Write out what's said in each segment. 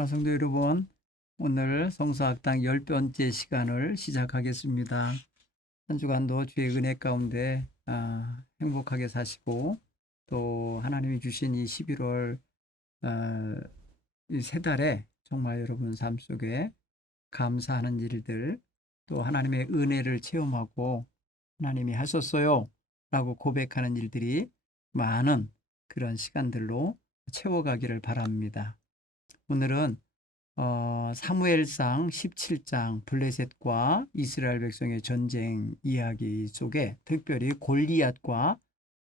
사랑하는 성도 여러분, 오늘 성서학당 10번째 시간을 시작하겠습니다. 한 주간도 주의 은혜 가운데 행복하게 사시고 또 하나님이 주신 이 11월 이 세 달에 정말 여러분 삶 속에 감사하는 일들 또 하나님의 은혜를 체험하고 하나님이 하셨어요 라고 고백하는 일들이 많은 그런 시간들로 채워가기를 바랍니다. 오늘은 사무엘상 17장 블레셋과 이스라엘 백성의 전쟁 이야기 속에 특별히 골리앗과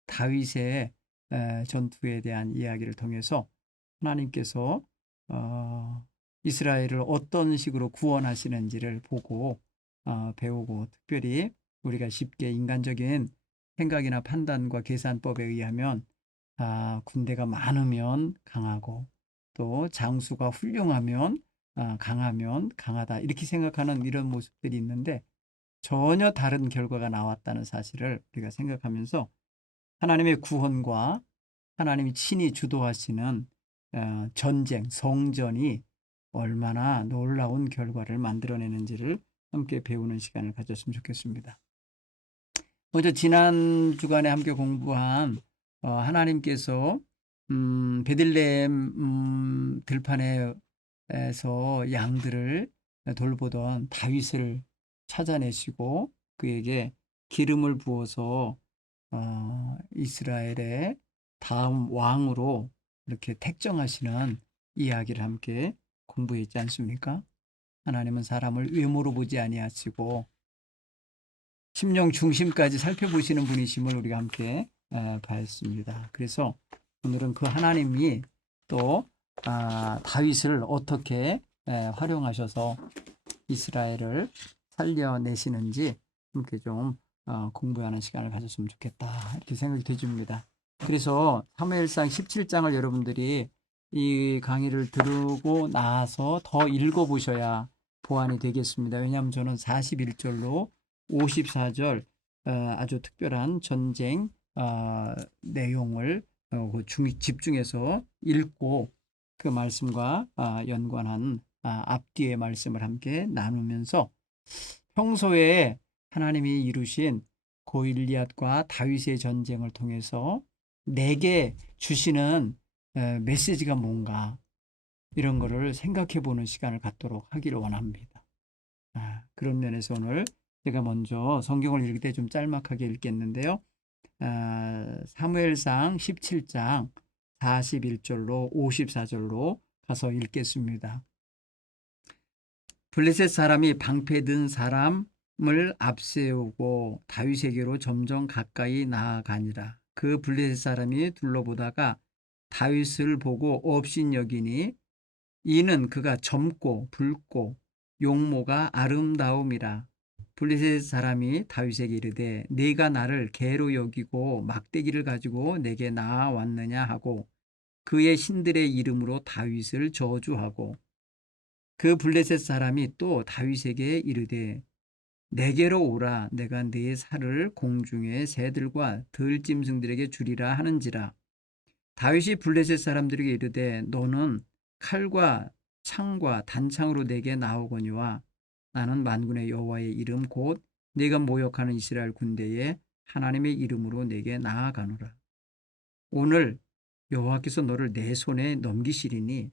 다윗의 전투에 대한 이야기를 통해서 하나님께서 이스라엘을 어떤 식으로 구원하시는지를 보고 배우고, 특별히 우리가 쉽게 인간적인 생각이나 판단과 계산법에 의하면 군대가 많으면 강하고 또 장수가 훌륭하면 강하면 강하다 이렇게 생각하는 이런 모습들이 있는데, 전혀 다른 결과가 나왔다는 사실을 우리가 생각하면서 하나님의 구원과 하나님이 친히 주도하시는 전쟁, 성전이 얼마나 놀라운 결과를 만들어내는지를 함께 배우는 시간을 가졌으면 좋겠습니다. 먼저 지난 주간에 함께 공부한 하나님께서 베들레헴 들판에서 양들을 돌보던 다윗을 찾아내시고 그에게 기름을 부어서 이스라엘의 다음 왕으로 이렇게 택정하시는 이야기를 함께 공부했지 않습니까? 하나님은 사람을 외모로 보지 아니하시고 심령 중심까지 살펴보시는 분이심을 우리가 함께 봤습니다. 그래서 오늘은 그 하나님이 또 다윗을 어떻게 활용하셔서 이스라엘을 살려내시는지 함께 좀 공부하는 시간을 가졌으면 좋겠다 이렇게 생각이 되집니다. 그래서 사무엘상 17장을 여러분들이 이 강의를 들고 나서 더 읽어보셔야 보완이 되겠습니다. 왜냐하면 저는 41절로 54절 아주 특별한 전쟁 내용을 집중해서 읽고 그 말씀과 연관한 앞뒤의 말씀을 함께 나누면서 평소에 하나님이 이루신 골리앗과 다윗의 전쟁을 통해서 내게 주시는 메시지가 뭔가 이런 거를 생각해 보는 시간을 갖도록 하기를 원합니다. 그런 면에서 오늘 제가 먼저 성경을 읽을 때 좀 짤막하게 읽겠는데요. 사무엘상 17장 41절로 54절로 가서 읽겠습니다. 블레셋 사람이 방패든 사람을 앞세우고 다윗에게로 점점 가까이 나아가니라. 그 블레셋 사람이 둘러보다가 다윗을 보고 업신여기니 이는 그가 젊고 붉고 용모가 아름다움이라. 블레셋 사람이 다윗에게 이르되 네가 나를 개로 여기고 막대기를 가지고 내게 나아왔느냐 하고 그의 신들의 이름으로 다윗을 저주하고, 그 블레셋 사람이 또 다윗에게 이르되 내게로 오라, 내가 네 살을 공중의 새들과 들짐승들에게 주리라 하는지라. 다윗이 블레셋 사람들에게 이르되 너는 칼과 창과 단창으로 내게 나오거니와 나는 만군의 여호와의 이름 곧 네가 모욕하는 이스라엘 군대에 하나님의 이름으로 내게 나아가노라. 오늘 여호와께서 너를 내 손에 넘기시리니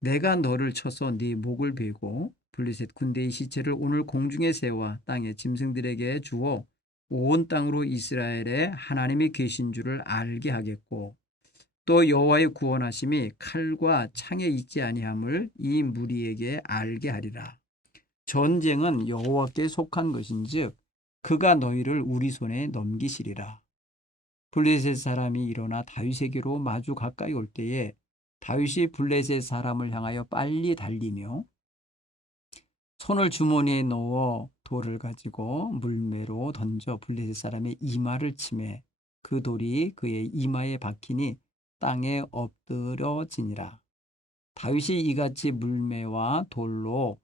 내가 너를 쳐서 네 목을 베고 블레셋 군대의 시체를 오늘 공중의 새와 땅의 짐승들에게 주어 온 땅으로 이스라엘에 하나님이 계신 줄을 알게 하겠고, 또 여호와의 구원하심이 칼과 창에 있지 아니함을 이 무리에게 알게 하리라. 전쟁은 여호와께 속한 것인즉 그가 너희를 우리 손에 넘기시리라. 블레셋 사람이 일어나 다윗에게로 마주 가까이 올 때에 다윗이 블레셋 사람을 향하여 빨리 달리며 손을 주머니에 넣어 돌을 가지고 물매로 던져 블레셋 사람의 이마를 치매 그 돌이 그의 이마에 박히니 땅에 엎드러지니라. 다윗이 이같이 물매와 돌로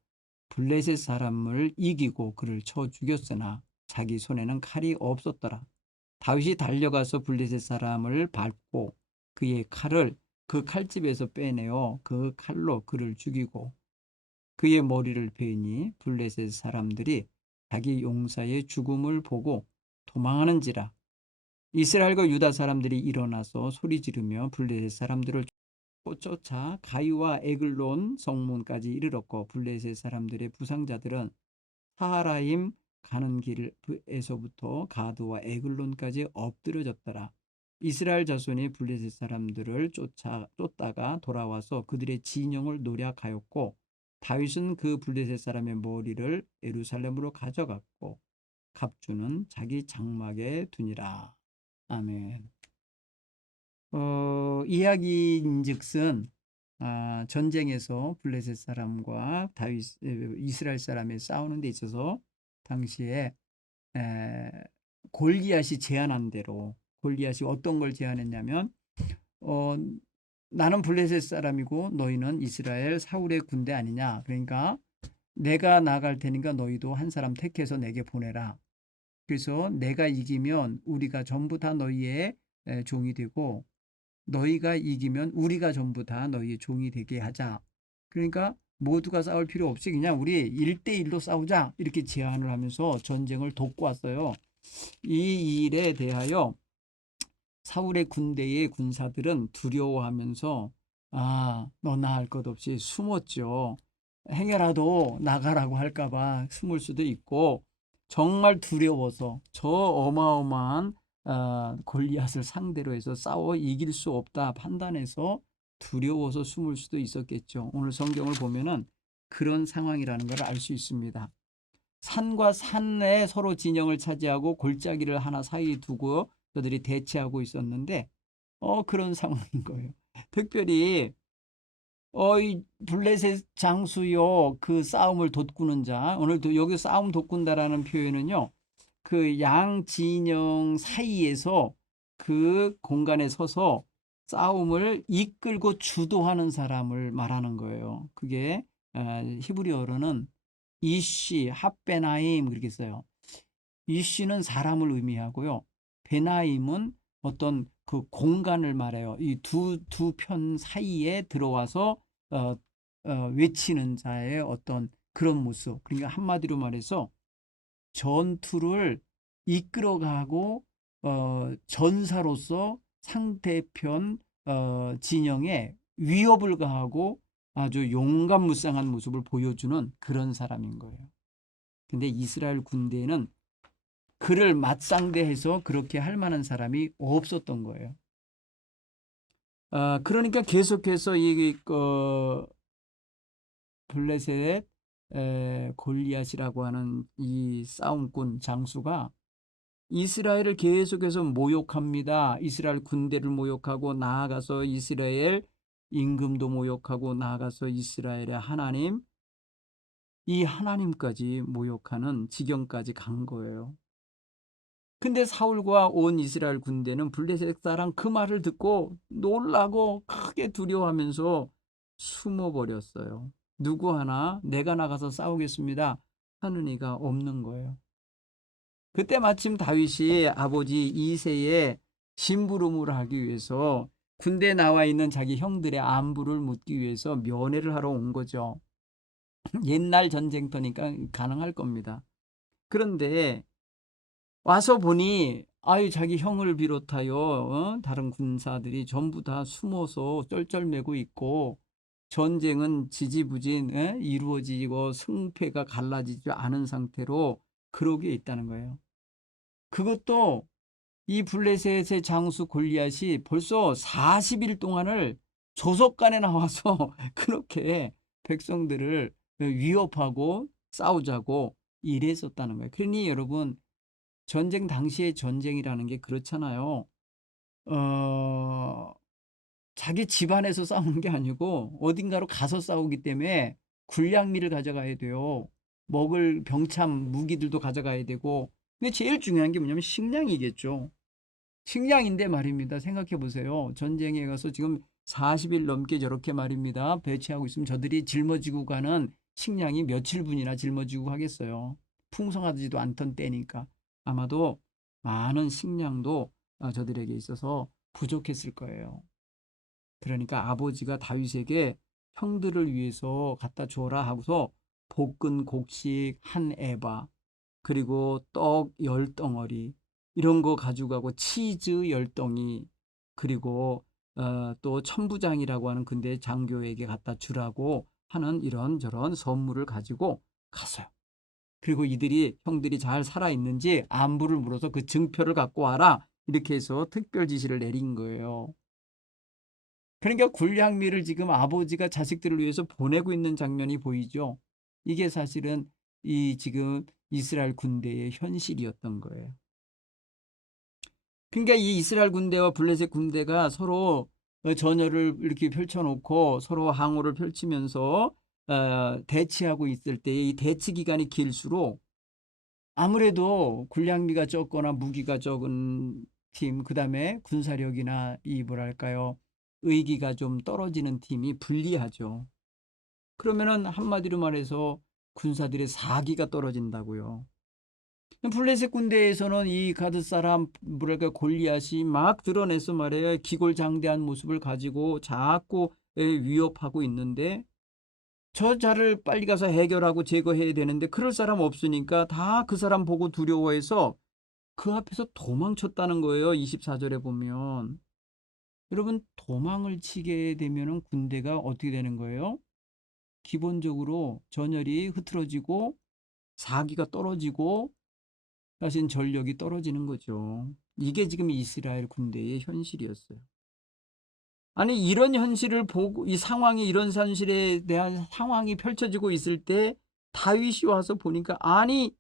블레셋 사람을 이기고 그를 쳐 죽였으나 자기 손에는 칼이 없었더라. 다윗이 달려가서 블레셋 사람을 밟고 그의 칼을 그 칼집에서 빼내어 그 칼로 그를 죽이고 그의 머리를 베니 블레셋 사람들이 자기 용사의 죽음을 보고 도망하는지라. 이스라엘과 유다 사람들이 일어나서 소리 지르며 블레셋 사람들을 쫓아 가이와 에글론 성문까지 이르렀고 블레셋 사람들의 부상자들은 사하라임 가는 길에서부터 가드와 에글론까지 엎드려졌더라. 이스라엘 자손이 블레셋 사람들을 쫓다가 돌아와서 그들의 진영을 노략하였고 다윗은 그 블레셋 사람의 머리를 예루살렘으로 가져갔고 갑주는 자기 장막에 두니라. 아멘. 이야기인즉슨 전쟁에서 블레셋 사람과 이스라엘 사람이 싸우는 데 있어서 당시에 골리앗이 제안한 대로 골리앗이 어떤 걸 제안했냐면 어, 나는 블레셋 사람이고 너희는 이스라엘 사울의 군대 아니냐. 그러니까 내가 나갈 테니까 너희도 한 사람 택해서 내게 보내라. 그래서 내가 이기면 우리가 전부 다 너희의 종이 되고 너희가 이기면 우리가 전부 다 너희의 종이 되게 하자. 그러니까 모두가 싸울 필요 없이 그냥 우리 1대1로 싸우자. 이렇게 제안을 하면서 전쟁을 돕고 왔어요. 이 일에 대하여 사울의 군대의 군사들은 두려워하면서 너나 할 것 없이 숨었죠. 행여라도 나가라고 할까봐 숨을 수도 있고 정말 두려워서 저 어마어마한 골리앗을 상대로 해서 싸워 이길 수 없다 판단해서 두려워서 숨을 수도 있었겠죠. 오늘 성경을 보면은 그런 상황이라는 걸 알 수 있습니다. 산과 산에 서로 진영을 차지하고 골짜기를 하나 사이에 두고 저들이 대치하고 있었는데 그런 상황인 거예요. 특별히 이 블레셋 장수요 그 싸움을 돋구는 자 오늘도 여기 싸움 돋군다라는 표현은요 그 양 진영 사이에서 그 공간에 서서 싸움을 이끌고 주도하는 사람을 말하는 거예요. 그게 히브리어로는 이시 핫베나임 그렇게 써요. 이시는 사람을 의미하고요. 베나임은 어떤 그 공간을 말해요. 이 두 편 사이에 들어와서 외치는 자의 어떤 그런 모습. 그러니까 한마디로 말해서 전투를 이끌어가고 전사로서 상대편 진영에 위협을 가하고 아주 용감무쌍한 모습을 보여주는 그런 사람인 거예요. 근데 이스라엘 군대에는 그를 맞상대해서 그렇게 할 만한 사람이 없었던 거예요. 그러니까 계속해서 이 블레셋 골리앗이라고 하는 이 싸움꾼 장수가 이스라엘을 계속해서 모욕합니다. 이스라엘 군대를 모욕하고 나아가서 이스라엘 임금도 모욕하고 나아가서 이스라엘의 하나님 이 하나님까지 모욕하는 지경까지 간 거예요. 근데 사울과 온 이스라엘 군대는 블레셋 사람 그 말을 듣고 놀라고 크게 두려워하면서 숨어버렸어요. 누구 하나 내가 나가서 싸우겠습니다 하는 이가 없는 거예요. 그때 마침 다윗이 아버지 이새의 심부름을 하기 위해서 군대에 나와 있는 자기 형들의 안부를 묻기 위해서 면회를 하러 온 거죠. 옛날 전쟁터니까 가능할 겁니다. 그런데 와서 보니 자기 형을 비롯하여 다른 군사들이 전부 다 숨어서 쩔쩔매고 있고 전쟁은 지지부진 이루어지고 승패가 갈라지지 않은 상태로 그러게 있다는 거예요. 그것도 이 블레셋의 장수 골리앗이 벌써 40일 동안을 조석간에 나와서 그렇게 백성들을 위협하고 싸우자고 이랬었다는 거예요. 그러니 여러분 전쟁 당시의 전쟁이라는 게 그렇잖아요. 자기 집안에서 싸우는 게 아니고 어딘가로 가서 싸우기 때문에 군량미를 가져가야 돼요. 먹을 병참 무기들도 가져가야 되고 근데 제일 중요한 게 뭐냐면 식량이겠죠. 식량인데 말입니다. 생각해 보세요. 전쟁에 가서 지금 40일 넘게 저렇게 말입니다. 배치하고 있으면 저들이 짊어지고 가는 식량이 며칠 분이나 짊어지고 하겠어요. 풍성하지도 않던 때니까 아마도 많은 식량도 저들에게 있어서 부족했을 거예요. 그러니까 아버지가 다윗에게 형들을 위해서 갖다 주어라 하고서 볶은 곡식 한 에바, 그리고 떡 10덩어리 이런 거 가져가고 치즈 10덩이, 그리고 또 천부장이라고 하는 근대 장교에게 갖다 주라고 하는 이런저런 선물을 가지고 갔어요. 그리고 이들이 형들이 잘 살아있는지 안부를 물어서 그 증표를 갖고 와라, 이렇게 해서 특별 지시를 내린 거예요. 그러니까 군량미를 지금 아버지가 자식들을 위해서 보내고 있는 장면이 보이죠. 이게 사실은 이 지금 이스라엘 군대의 현실이었던 거예요. 그러니까 이 이스라엘 군대와 블레셋 군대가 서로 전열을 이렇게 펼쳐놓고 서로 항우를 펼치면서 대치하고 있을 때 이 대치 기간이 길수록 아무래도 군량미가 적거나 무기가 적은 팀, 그 다음에 군사력이나 이 뭐랄까요, 의기가 좀 떨어지는 팀이 불리하죠. 그러면은 한마디로 말해서 군사들의 사기가 떨어진다고요. 블레셋 군대에서는 이 가드 사람 뭐랄까 골리앗이 막 드러내서 말해요. 기골장대한 모습을 가지고 자꾸 위협하고 있는데 저 자를 빨리 가서 해결하고 제거해야 되는데 그럴 사람 없으니까 다 그 사람 보고 두려워해서 그 앞에서 도망쳤다는 거예요. 24절에 보면. 여러분, 도망을 치게 되면은 군대가 어떻게 되는 거예요? 기본적으로 전열이 흐트러지고 사기가 떨어지고 사실 전력이 떨어지는 거죠. 이게 지금 이스라엘 군대의 현실이었어요. 아니, 이런 현실을 보고 이 상황이, 이런 현실에 대한 상황이 펼쳐지고 있을 때 다윗이 와서 보니까, 아니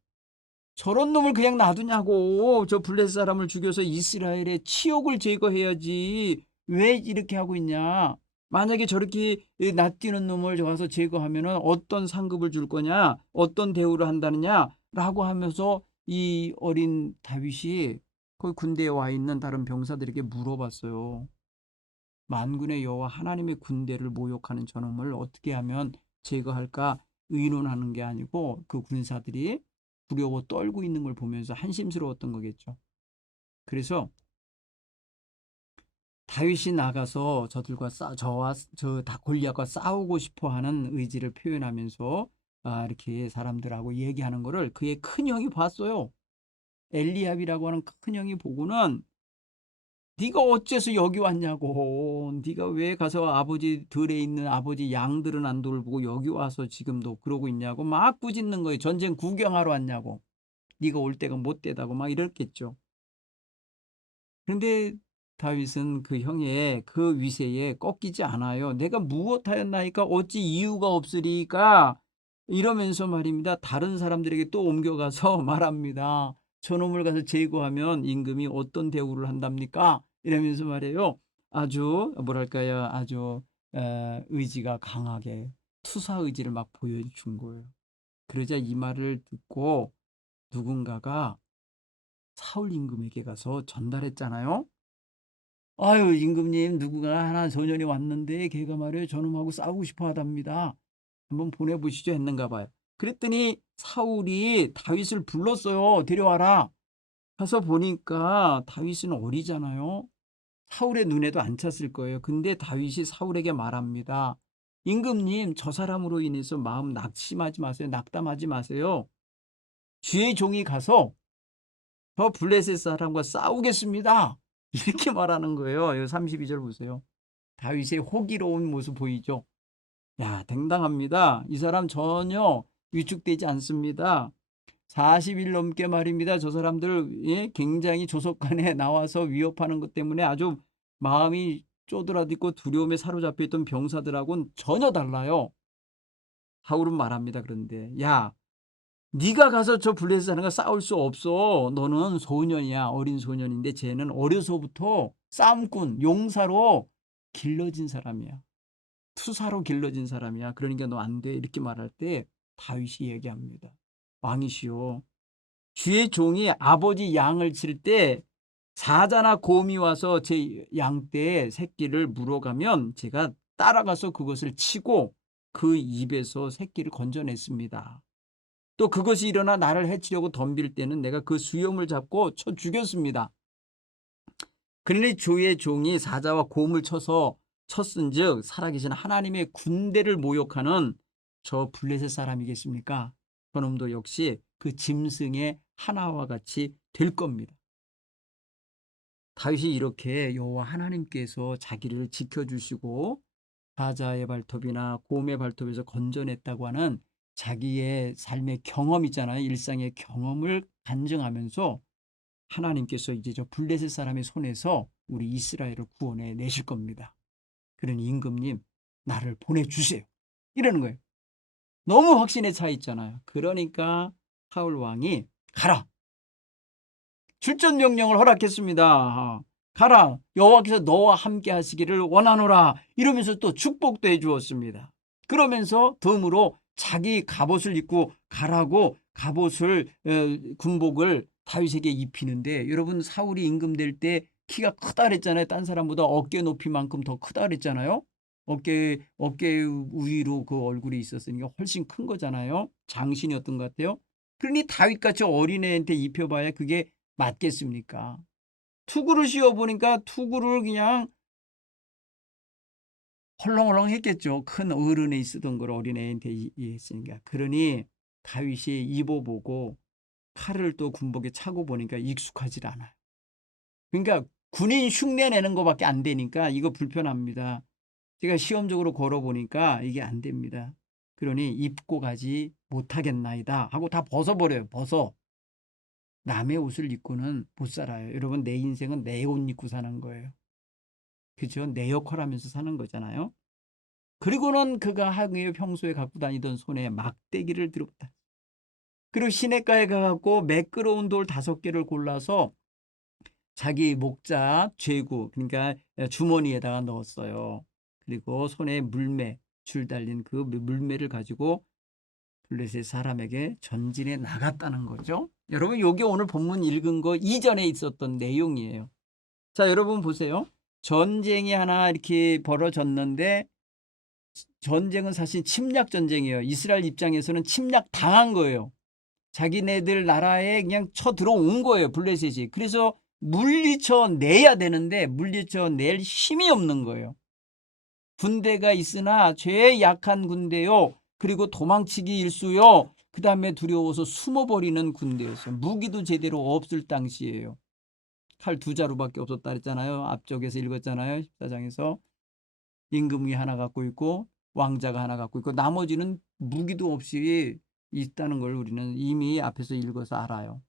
저런 놈을 그냥 놔두냐고. 저 블레셋 사람을 죽여서 이스라엘의 치욕을 제거해야지 왜 이렇게 하고 있냐. 만약에 저렇게 낯뛰는 놈을 와서 제거하면 어떤 상급을 줄 거냐, 어떤 대우를 한다느냐 라고 하면서 이 어린 다윗이 거기 군대에 와 있는 다른 병사들에게 물어봤어요. 만군의 여호와 하나님의 군대를 모욕하는 저놈을 어떻게 하면 제거할까 의논하는 게 아니고, 그 군사들이 두려워 떨고 있는 걸 보면서 한심스러웠던 거겠죠. 그래서 다윗이 나가서 저들과 저와 저 다 골리앗과 싸우고 싶어 하는 의지를 표현하면서 이렇게 사람들하고 얘기하는 거를 그의 큰 형이 봤어요. 엘리압이라고 하는 큰 형이 보고는, 네가 어째서 여기 왔냐고. 네가 왜 가서 아버지 들에 있는 아버지 양들은 안 돌보고 여기 와서 지금도 그러고 있냐고 막 꾸짖는 거예요. 전쟁 구경하러 왔냐고. 네가 올 때가 못 되다고 막 이랬겠죠. 그런데 다윗은 그 형의 그 위세에 꺾이지 않아요. 내가 무엇하였나이까 어찌 이유가 없으리까, 이러면서 말입니다. 다른 사람들에게 또 옮겨가서 말합니다. 저놈을 가서 제거하면 임금이 어떤 대우를 한답니까? 이러면서 말해요. 아주 뭐랄까요, 아주 의지가 강하게 투사 의지를 막 보여준 거예요. 그러자 이 말을 듣고 누군가가 사울 임금에게 가서 전달했잖아요. 아유, 임금님, 누구가 하나 소년이 왔는데 걔가 말이에요, 저놈하고 싸우고 싶어 하답니다. 한번 보내보시죠 했는가 봐요. 그랬더니 사울이 다윗을 불렀어요. 데려와라. 가서 보니까 다윗은 어리잖아요. 사울의 눈에도 안 찼을 거예요. 근데 다윗이 사울에게 말합니다. 임금님, 저 사람으로 인해서 마음 낙심하지 마세요. 낙담하지 마세요. 주의 종이 가서 저 블레셋 사람과 싸우겠습니다. 이렇게 말하는 거예요. 32절 보세요. 다윗의 호기로운 모습 보이죠? 야, 당당합니다. 이 사람 전혀 위축되지 않습니다. 40일 넘게 말입니다. 저 사람들 굉장히 조속간에 나와서 위협하는 것 때문에 아주 마음이 쪼드라들고 두려움에 사로잡혀 있던 병사들하고는 전혀 달라요. 사울은 말합니다. 그런데 야, 네가 가서 저 블레셋 사람과 싸울 수 없어. 너는 소년이야. 어린 소년인데 쟤는 어려서부터 싸움꾼, 용사로 길러진 사람이야. 투사로 길러진 사람이야. 그러니까 너 안 돼. 이렇게 말할 때 다윗이 얘기합니다. 왕이시오, 주의 종이 아버지 양을 칠 때 사자나 곰이 와서 제 양떼의 새끼를 물어가면 제가 따라가서 그것을 치고 그 입에서 새끼를 건져냈습니다. 또 그것이 일어나 나를 해치려고 덤빌 때는 내가 그 수염을 잡고 쳐 죽였습니다. 그러니 주의 종이 사자와 곰을 쳐서 쳤은즉 살아계신 하나님의 군대를 모욕하는 저 블레셋 사람이겠습니까? 저놈도 역시 그 짐승의 하나와 같이 될 겁니다. 다윗이 이렇게 여호와 하나님께서 자기를 지켜주시고 사자의 발톱이나 곰의 발톱에서 건져냈다고 하는 자기의 삶의 경험 있잖아요. 일상의 경험을 간증하면서 하나님께서 이제 저 블레셋 사람의 손에서 우리 이스라엘을 구원해 내실 겁니다. 그러니 임금님 나를 보내주세요. 이러는 거예요. 너무 확신에 차 있잖아요. 그러니까 사울 왕이 가라. 출전 명령을 허락했습니다. 가라. 여호와께서 너와 함께 하시기를 원하노라. 이러면서 또 축복도 해 주었습니다. 그러면서 덤으로 자기 갑옷을 입고 가라고 갑옷을 군복을 다윗에게 입히는데 여러분 사울이 임금 될 때 키가 크다 그랬잖아요. 딴 사람보다 어깨 높이만큼 더 크다 그랬잖아요. 어깨 위로 그 얼굴이 있었으니까 훨씬 큰 거잖아요. 장신이었던 것 같아요. 그러니 다윗같이 어린애한테 입혀봐야 그게 맞겠습니까? 투구를 씌워보니까 투구를 그냥 헐렁헐렁 했겠죠. 큰 어른에 있었던 걸 어린애한테 했으니까. 그러니 다윗이 입어보고 칼을 또 군복에 차고 보니까 익숙하질 않아요. 그러니까 군인 흉내 내는 것밖에 안 되니까 이거 불편합니다. 제가 시험적으로 걸어보니까 이게 안 됩니다. 그러니 입고 가지 못하겠나이다 하고 다 벗어버려요. 벗어. 남의 옷을 입고는 못 살아요. 여러분 내 인생은 내 옷 입고 사는 거예요. 그죠? 내 역할하면서 사는 거잖아요. 그리고는 그가 하루에 평소에 갖고 다니던 손에 막대기를 들었다. 그리고 시냇가에 가갖고 매끄러운 돌 5개를 골라서 자기 목자 죄구 그러니까 주머니에다가 넣었어요. 그리고 손에 물매 줄 달린 그 물매를 가지고 블레셋 사람에게 전진해 나갔다는 거죠. 여러분 여기 오늘 본문 읽은 거 이전에 있었던 내용이에요. 자 여러분 보세요. 전쟁이 하나 이렇게 벌어졌는데 전쟁은 사실 침략 전쟁이에요. 이스라엘 입장에서는 침략 당한 거예요. 자기네들 나라에 그냥 쳐 들어온 거예요. 블레셋이. 그래서 물리쳐 내야 되는데 물리쳐 낼 힘이 없는 거예요. 군대가 있으나 죄 약한 군대요. 그리고 도망치기 일수요. 그 다음에 두려워서 숨어버리는 군대였어요. 무기도 제대로 없을 당시예요. 칼 2자루밖에 없었다 그랬잖아요. 앞쪽에서 읽었잖아요. 14장에서. 임금이 하나 갖고 있고 왕자가 하나 갖고 있고 나머지는 무기도 없이 있다는 걸 우리는 이미 앞에서 읽어서 알아요.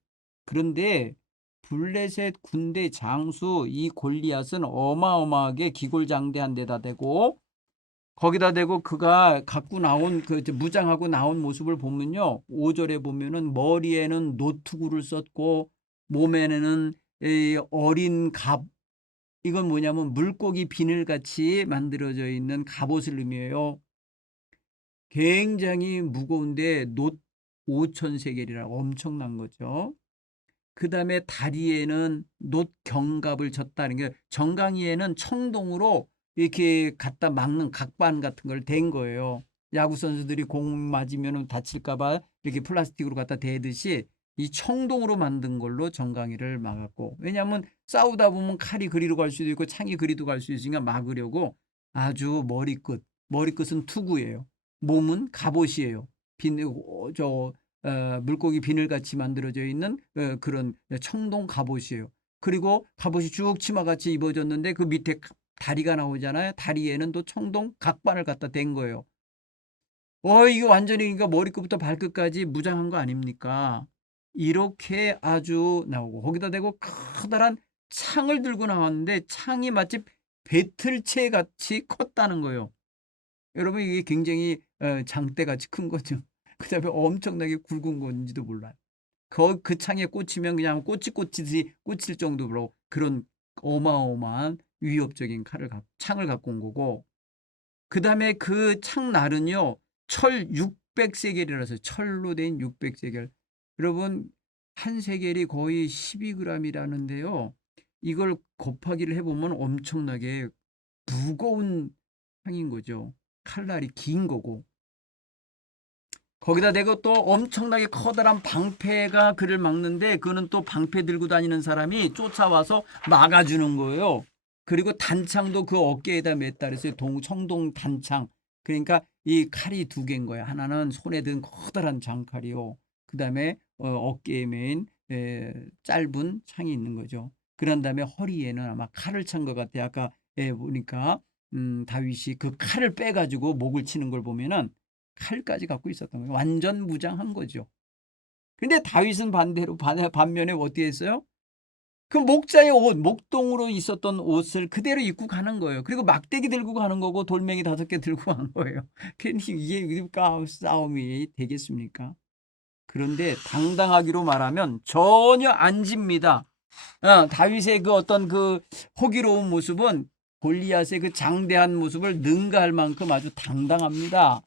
그런데 블레셋 군대 장수 이 골리앗은 어마어마하게 기골장대한 데다 대고 거기다 대고 그가 갖고 나온 그 무장하고 나온 모습을 보면요. 5절에 보면은 머리에는 노투구를 썼고 몸에는 어린 갑 이건 뭐냐면 물고기 비늘같이 만들어져 있는 갑옷을 의미해요. 굉장히 무거운데 놋 5,000세겔이라 엄청난 거죠. 그 다음에 다리에는 놋 경갑을 쳤다는 게 정강이에는 청동으로 이렇게 갖다 막는 각반 같은 걸 댄 거예요. 야구 선수들이 공 맞으면 다칠까봐 이렇게 플라스틱으로 갖다 대듯이 이 청동으로 만든 걸로 정강이를 막았고 왜냐하면 싸우다 보면 칼이 그리로 갈 수도 있고 창이 그리도 갈 수 있으니까 막으려고 아주 머리끝은 투구예요. 몸은 갑옷이에요. 물고기 비늘같이 만들어져 있는 그런 청동 갑옷이에요. 그리고 갑옷이 쭉 치마같이 입어졌는데 그 밑에 다리가 나오잖아요. 다리에는 또 청동 각반을 갖다 댄 거예요. 이게 완전히 그러니까 머리끝부터 발끝까지 무장한 거 아닙니까? 이렇게 아주 나오고 거기다 대고 커다란 창을 들고 나왔는데 창이 마치 배틀채 같이 컸다는 거예요. 여러분 이게 굉장히 장대같이 큰 거죠. 그 다음에 엄청나게 굵은 건지도 몰라요. 그 창에 꽂히면 그냥 꽂히듯이 꽂힐 정도로 그런 어마어마한 위협적인 창을 갖고 온 거고 그 다음에 그 창날은요 철 600세겔이라서 철로 된 600세겔 여러분 한 세겔이 거의 12g이라는데요 이걸 곱하기를 해보면 엄청나게 무거운 창인 거죠. 칼날이 긴 거고 거기다 대고 또 엄청나게 커다란 방패가 그를 막는데 그거는 또 방패 들고 다니는 사람이 쫓아와서 막아주는 거예요. 그리고 단창도 그 어깨에다 맸다 그랬어요. 청동 단창. 그러니까 이 칼이 두 개인 거예요. 하나는 손에 든 커다란 장칼이요. 그다음에 어깨에 맨 짧은 창이 있는 거죠. 그런 다음에 허리에는 아마 칼을 찬 것 같아요. 아까 보니까 다윗이 그 칼을 빼가지고 목을 치는 걸 보면은 칼까지 갖고 있었던 거예요. 완전 무장한 거죠. 근데 다윗은 반면에 어떻게 했어요? 그 목자의 옷, 목동으로 있었던 옷을 그대로 입고 가는 거예요. 그리고 막대기 들고 가는 거고 돌멩이 5개 들고 간 거예요. 그러니 이게 싸움이 되겠습니까? 그런데 당당하기로 말하면 전혀 안 집니다. 다윗의 그 어떤 그 호기로운 모습은 골리앗의 그 장대한 모습을 능가할 만큼 아주 당당합니다.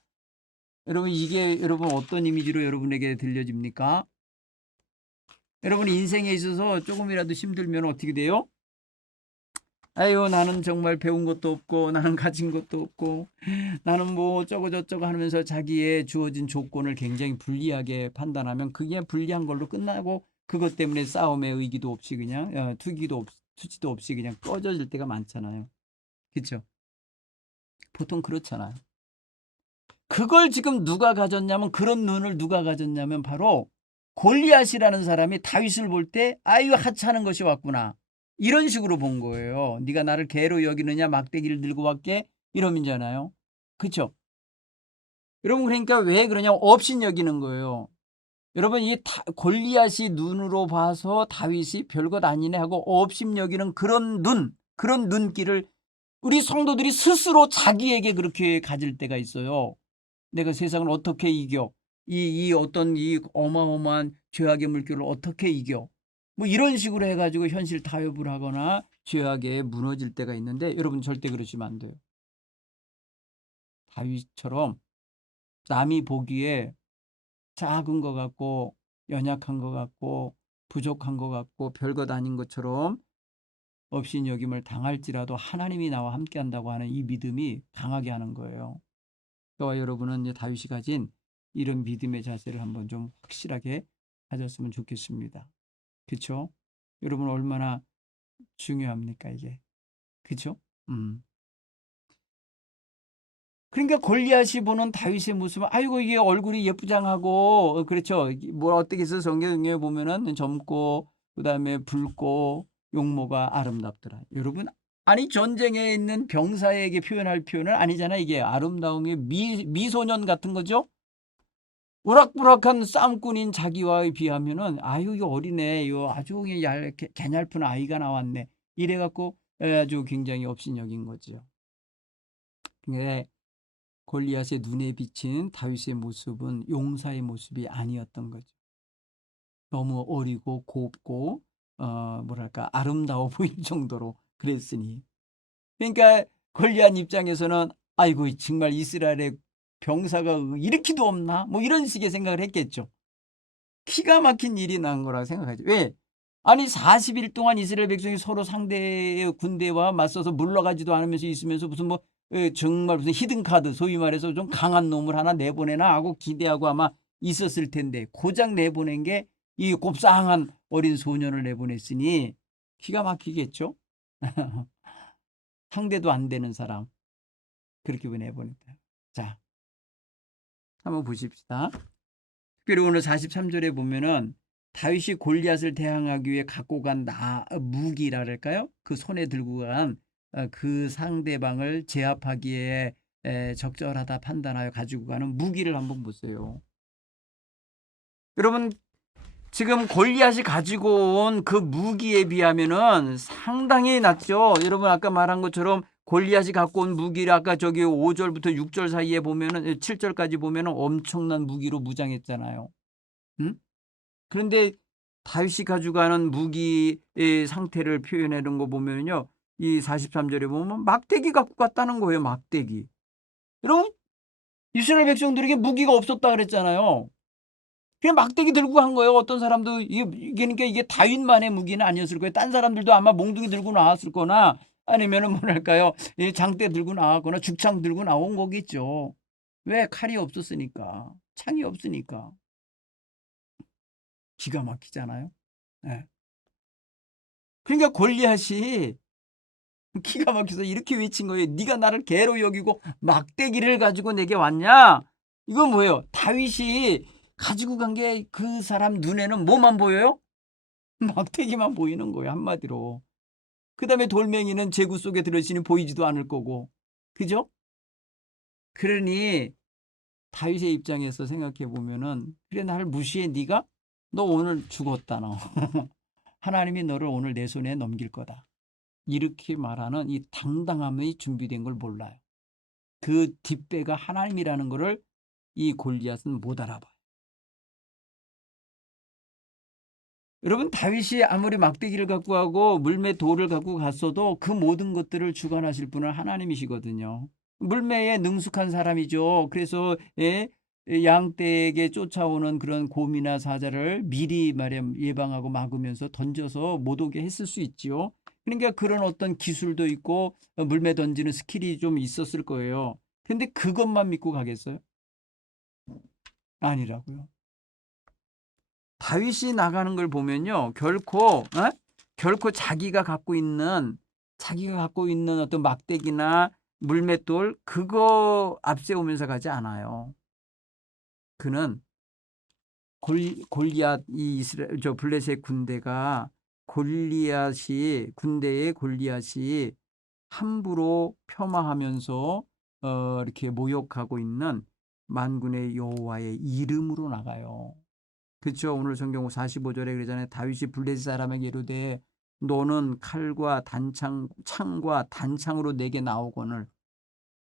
여러분 이게 여러분 어떤 이미지로 여러분에게 들려집니까? 여러분 인생에 있어서 조금이라도 힘들면 어떻게 돼요? 아유 나는 정말 배운 것도 없고 나는 가진 것도 없고 나는 뭐 어쩌고 저쩌고 하면서 자기의 주어진 조건을 굉장히 불리하게 판단하면 그게 불리한 걸로 끝나고 그것 때문에 싸움의 의기도 없이 그냥 투지도 없이 그냥 꺼져질 때가 많잖아요. 그렇죠? 보통 그렇잖아요. 그걸 지금 누가 가졌냐면 그런 눈을 누가 가졌냐면 바로 골리앗이라는 사람이 다윗을 볼 때 아유 하찮은 것이 왔구나. 이런 식으로 본 거예요. 네가 나를 개로 여기느냐 막대기를 들고 왔게 이러면잖아요. 그렇죠? 여러분 그러니까 왜 그러냐 업신 여기는 거예요. 여러분 이 골리앗이 눈으로 봐서 다윗이 별것 아니네 하고 업신 여기는 그런 눈길을 우리 성도들이 스스로 자기에게 그렇게 가질 때가 있어요. 내가 세상을 어떻게 이겨? 이 어떤 이 어마어마한 죄악의 물결을 어떻게 이겨? 뭐 이런 식으로 해가지고 현실 타협을 하거나 죄악에 무너질 때가 있는데 여러분 절대 그러시면 안 돼요. 다윗처럼 남이 보기에 작은 것 같고 연약한 것 같고 부족한 것 같고 별것 아닌 것처럼 업신여김을 당할지라도 하나님이 나와 함께한다고 하는 이 믿음이 강하게 하는 거예요. 저와 여러분은 이제 다윗이 가진 이런 믿음의 자세를 한번 좀 확실하게 가졌으면 좋겠습니다. 그렇죠? 여러분 얼마나 중요합니까 이게? 그렇죠? 그러니까 골리앗이 보는 다윗의 모습은 아이고 이게 얼굴이 예쁘장하고 그렇죠. 뭐 어떻게 해서 성경에 보면은 젊고 그다음에 붉고 용모가 아름답더라. 여러분 아니 전쟁에 있는 병사에게 표현할 표현은 아니잖아. 이게 아름다움이 미소년 같은 거죠. 우락부락한 쌈꾼인 자기와에 비하면은 아유 이 어리네. 이 아주 개냘픈 아이가 나왔네. 이래 갖고 아주 굉장히 업신여긴 거죠. 네. 골리앗의 눈에 비친 다윗의 모습은 용사의 모습이 아니었던 거죠. 너무 어리고 곱고 뭐랄까 아름다워 보일 정도로 그랬으니. 그러니까 골리앗 입장에서는 아이고 정말 이스라엘의 병사가 이렇게도 없나? 뭐 이런 식의 생각을 했겠죠. 기가 막힌 일이 난 거라고 생각하죠. 왜? 아니 40일 동안 이스라엘 백성이 서로 상대의 군대와 맞서서 물러가지도 않으면서 있으면서 무슨 뭐 정말 무슨 히든카드 소위 말해서 좀 강한 놈을 하나 내보내나 하고 기대하고 아마 있었을 텐데 고작 내보낸 게 이 곱상한 어린 소년을 내보냈으니 기가 막히겠죠. 상대도 안 되는 사람 그렇게 내보냈다. 자 한번 보십시다. 특별히 오늘 43절에 보면은 다윗이 골리앗을 대항하기 위해 갖고 간 무기랄까요? 그 손에 들고 간 그 상대방을 제압하기에 적절하다 판단하여 가지고 가는 무기를 한번 보세요. 여러분 지금 골리앗이 가지고 온 그 무기에 비하면은 상당히 낮죠. 여러분 아까 말한 것처럼 골리앗이 갖고 온 무기를 아까 저기 5절부터 6절 사이에 보면은 7절까지 보면은 엄청난 무기로 무장했잖아요. 응? 그런데 다윗이 가져가는 무기의 상태를 표현해 놓은 거 보면요. 이 43절에 보면 막대기 갖고 갔다는 거예요. 막대기. 여러분 이스라엘 백성들에게 무기가 없었다 그랬잖아요. 그냥 막대기 들고 간 거예요. 어떤 사람도 그러니까 이게 다윗만의 무기는 아니었을 거예요. 딴 사람들도 아마 몽둥이 들고 나왔을 거나 아니면은 뭐랄까요. 장대 들고 나왔거나 죽창 들고 나온 거겠죠. 왜? 칼이 없었으니까. 창이 없으니까. 기가 막히잖아요. 네. 그러니까 골리앗이 기가 막혀서 이렇게 외친 거예요. 네가 나를 개로 여기고 막대기를 가지고 내게 왔냐? 이건 뭐예요? 다윗이 가지고 간 게 그 사람 눈에는 뭐만 보여요? 막대기만 보이는 거예요, 한마디로. 그다음에 돌멩이는 제구 속에 들어있으니 보이지도 않을 거고. 그죠? 그러니 다윗의 입장에서 생각해 보면은, 그래 나를 무시해 네가? 너 오늘 죽었다 너. 하나님이 너를 오늘 내 손에 넘길 거다. 이렇게 말하는 이 당당함이 준비된 걸 몰라요. 그 뒷배가 하나님이라는 것을 이 골리앗은 못 알아봐요. 여러분, 다윗이 아무리 막대기를 갖고 가고 물매 돌을 갖고 갔어도 그 모든 것들을 주관하실 분은 하나님이시거든요. 물매에 능숙한 사람이죠. 그래서 양떼에게 쫓아오는 그런 곰이나 사자를 미리 말하면 예방하고 막으면서 던져서 못 오게 했을 수 있지요. 그러니까 그런 어떤 기술도 있고 물매 던지는 스킬이 좀 있었을 거예요. 근데 그것만 믿고 가겠어요? 아니라고요. 다윗이 나가는 걸 보면요, 결코 자기가 갖고 있는 어떤 막대기나 물맷돌 그거 앞세우면서 가지 않아요. 그는 골리앗 이 이스라엘 저 블레셋 군대의 골리앗이 함부로 폄하하면서 이렇게 모욕하고 있는 만군의 여호와의 이름으로 나가요. 그렇죠. 오늘 성경 45절에 그러잖아요. 다윗이 블레셋 사람에게 이르되 너는 창과 단창으로 내게 나오거늘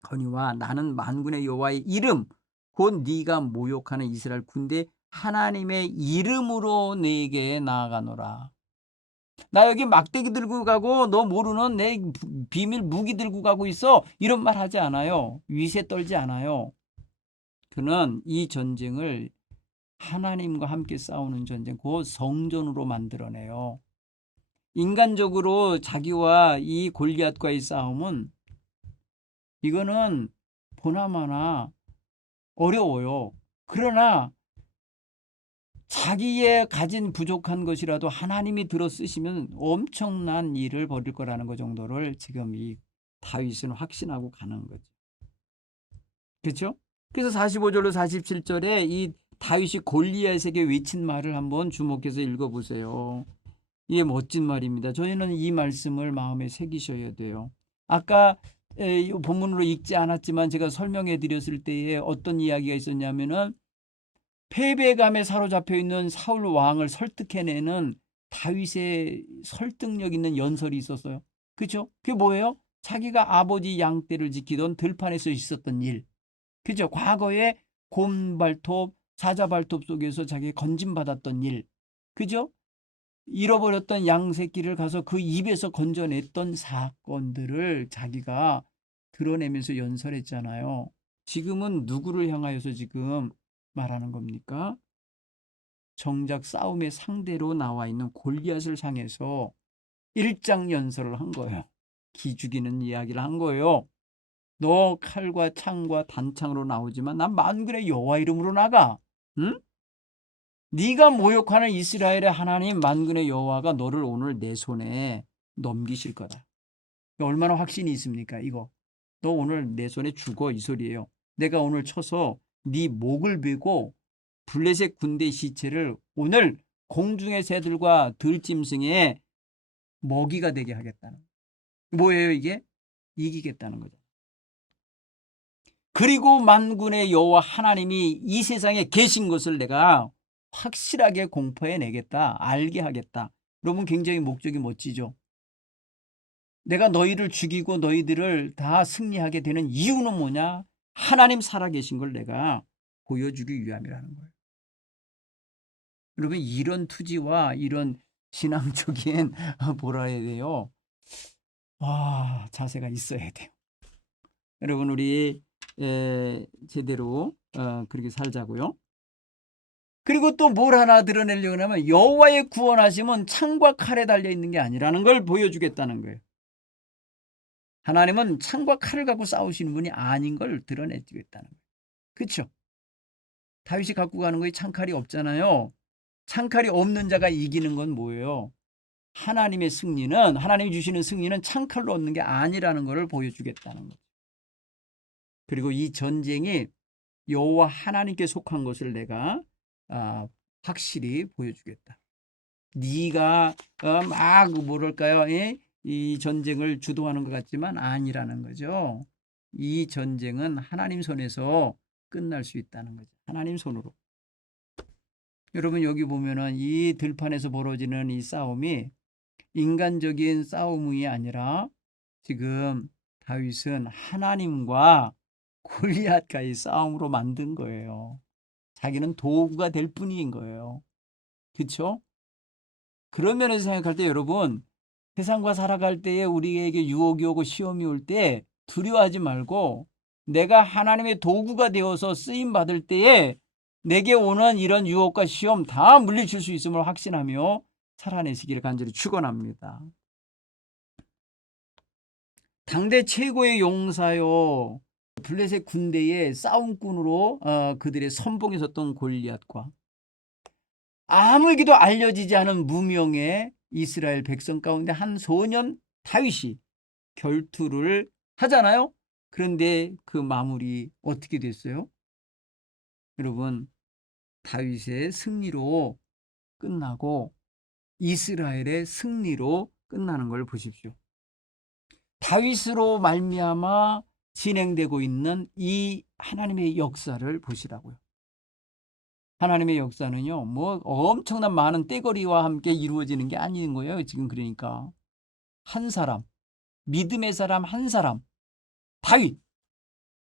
거니와 나는 만군의 여호와의 이름 곧 네가 모욕하는 이스라엘 군대 하나님의 이름으로 내게 나아가노라. 나 여기 막대기 들고 가고 너 모르는 내 비밀 무기 들고 가고 있어. 이런 말 하지 않아요. 위세 떨지 않아요. 그는 이 전쟁을 하나님과 함께 싸우는 전쟁, 그 성전으로 만들어내요. 인간적으로 자기와 이 골리앗과의 싸움은 이거는 보나마나 어려워요. 그러나 자기의 가진 부족한 것이라도 하나님이 들어 쓰시면 엄청난 일을 벌일 거라는 것 정도를 지금 이 다윗은 확신하고 가는 거죠. 그렇죠? 그래서 45절로 47절에 이 다윗이 골리앗에게 외친 말을 한번 주목해서 읽어보세요. 이게 멋진 말입니다. 저희는 이 말씀을 마음에 새기셔야 돼요. 아까 본문으로 읽지 않았지만 제가 설명해 드렸을 때에 어떤 이야기가 있었냐면은 패배감에 사로잡혀 있는 사울 왕을 설득해내는 다윗의 설득력 있는 연설이 있었어요. 그렇죠? 그게 뭐예요? 자기가 아버지 양떼를 지키던 들판에서 있었던 일. 그죠? 과거에 곰발톱, 사자발톱 속에서 자기 건짐받았던 일. 그죠? 잃어버렸던 양 새끼를 가서 그 입에서 건져냈던 사건들을 자기가 드러내면서 연설했잖아요. 지금은 누구를 향하여서 지금 말하는 겁니까? 정작 싸움의 상대로 나와 있는 골리앗을 향해서 일장연설을 한 거예요. 기죽이는 이야기를 한 거예요. 너 칼과 창과 단창으로 나오지만 난 만군의 여호와 이름으로 나가. 응? 네가 모욕하는 이스라엘의 하나님 만군의 여호와가 너를 오늘 내 손에 넘기실 거다. 얼마나 확신이 있습니까? 이거. 너 오늘 내 손에 죽어 이 소리예요. 내가 오늘 쳐서 네 목을 베고 블레셋 군대 시체를 오늘 공중의 새들과 들짐승의 먹이가 되게 하겠다는. 뭐예요 이게? 이기겠다는 거죠. 그리고 만군의 여호와 하나님이 이 세상에 계신 것을 내가 확실하게 공포해 내겠다. 알게 하겠다. 여러분 굉장히 목적이 멋지죠. 내가 너희를 죽이고 너희들을 다 승리하게 되는 이유는 뭐냐? 하나님 살아계신 걸 내가 보여주기 위함이라는 거예요. 여러분 이런 투지와 이런 신앙적인 뭐라 해야 돼요? 자세가 있어야 돼요. 여러분 우리 제대로 그렇게 살자고요. 그리고 또 뭘 하나 드러내려고 하면 여호와의 구원하심은 창과 칼에 달려 있는 게 아니라는 걸 보여주겠다는 거예요. 하나님은 창과 칼을 갖고 싸우시는 분이 아닌 걸 드러내주겠다는 거예요. 그렇죠? 다윗이 갖고 가는 거에 창칼이 없잖아요. 창칼이 없는 자가 이기는 건 뭐예요? 하나님의 승리는, 하나님이 주시는 승리는 창칼로 얻는 게 아니라는 것을 보여주겠다는 거죠. 그리고 이 전쟁이 여호와 하나님께 속한 것을 내가 확실히 보여주겠다. 네가 막 뭐랄까요? 이 전쟁을 주도하는 것 같지만 아니라는 거죠. 이 전쟁은 하나님 손에서 끝날 수 있다는 거죠. 하나님 손으로. 여러분 여기 보면은 이 들판에서 벌어지는 이 싸움이 인간적인 싸움이 아니라 지금 다윗은 하나님과 골리앗과의 싸움으로 만든 거예요. 자기는 도구가 될 뿐인 거예요. 그렇죠? 그런 면에서 생각할 때 여러분, 세상과 살아갈 때에 우리에게 유혹이 오고 시험이 올 때 두려워하지 말고 내가 하나님의 도구가 되어서 쓰임 받을 때에 내게 오는 이런 유혹과 시험 다 물리칠 수 있음을 확신하며 살아내시기를 간절히 축원합니다. 당대 최고의 용사요, 블레셋 군대의 싸움꾼으로 그들의 선봉에 섰던 골리앗과 아무에게도 알려지지 않은 무명의 이스라엘 백성 가운데 한 소년 다윗이 결투를 하잖아요. 그런데 그 마무리 어떻게 됐어요? 여러분, 다윗의 승리로 끝나고 이스라엘의 승리로 끝나는 걸 보십시오. 다윗으로 말미암아 진행되고 있는 이 하나님의 역사를 보시라고요. 하나님의 역사는요, 뭐 엄청난 많은 떼거리와 함께 이루어지는 게 아닌 거예요. 지금 그러니까 한 사람, 믿음의 사람 한 사람, 다윗,